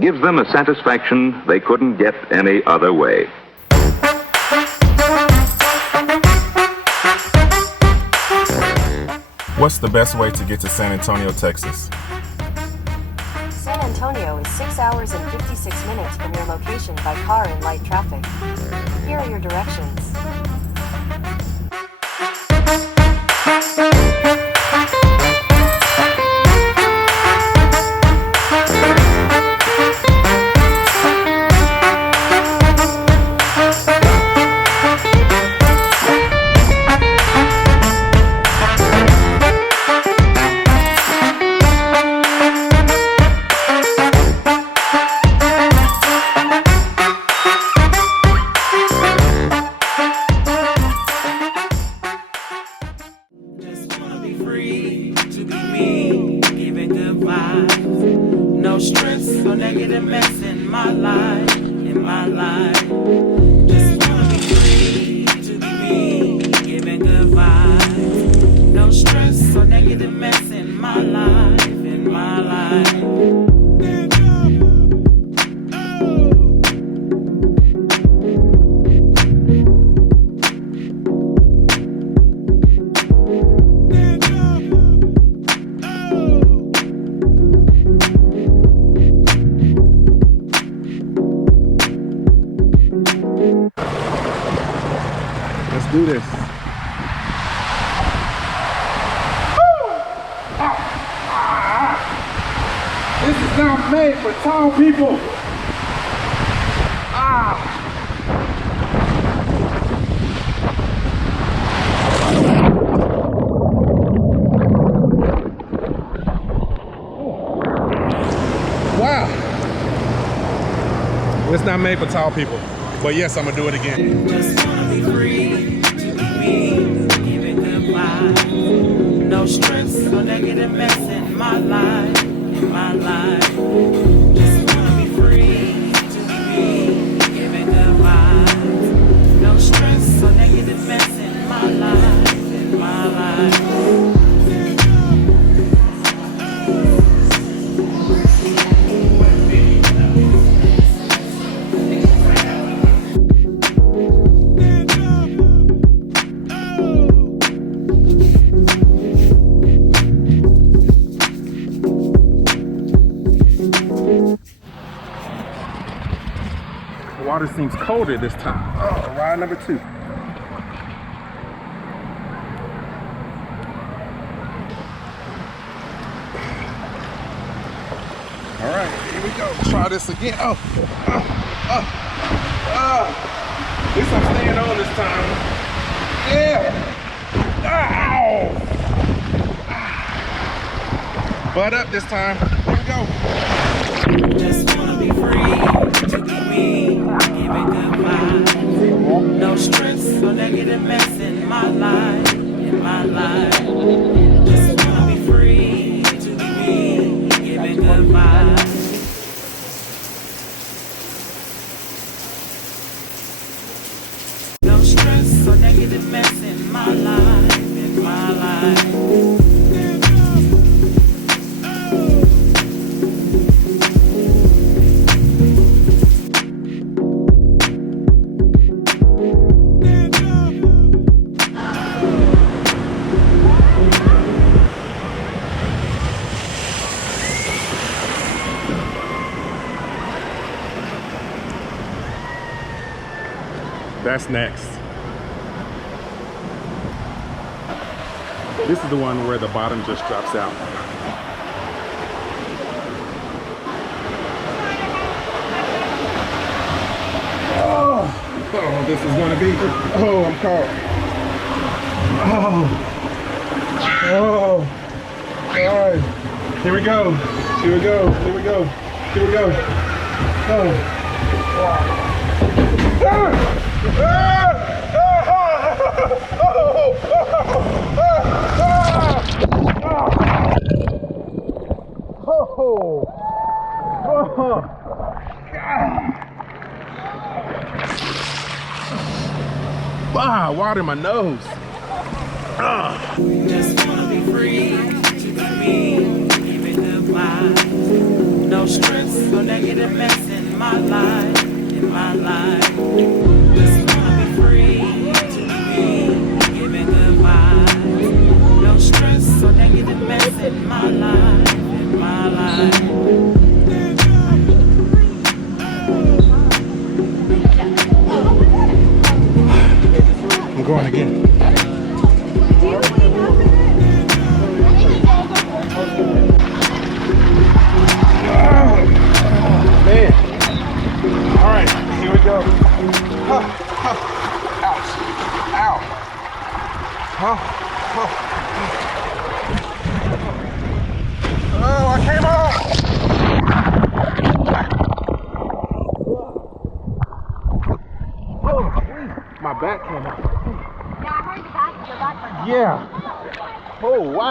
gives them a satisfaction they couldn't get any other way. What's the best way to get to San Antonio, Texas? San Antonio is 6 hours and 56 minutes from your location by car in light traffic. Here are your directions. No stress or negative mess in my life, Just wanna be free to be me, giving good vibes. No stress or negative mess in my life, Let's do this. This is not made for tall people. Wow. It's not made for tall people. But yes, I'm gonna do it again. Just wanna be free to be me, giving good vibes. No stress or negative mess in my life, Just wanna be free to be me, giving good vibes. No stress or negative mess in my life, Water seems colder this time. Oh, ride number 2. All right, here we go. Try this again. At least I'm staying on this time. Yeah. Ow. Butt up this time. Here we go. Just wanna be free to be me, giving good vibes. No stress or negative mess in my life, Just wanna be free to be me, giving good vibes. No stress or negative mess in my life, That's next. This is the one where the bottom just drops out. Oh, this is gonna be, I'm caught. All right, here we go. Wow, water in my nose. Just wanna be free to be me, giving good vibes. No stress or negative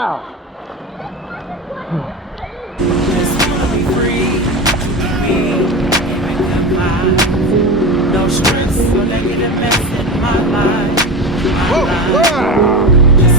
out. Just wanna be free, giving them life. No stress or negative mess in my life. Whoa, wow. Just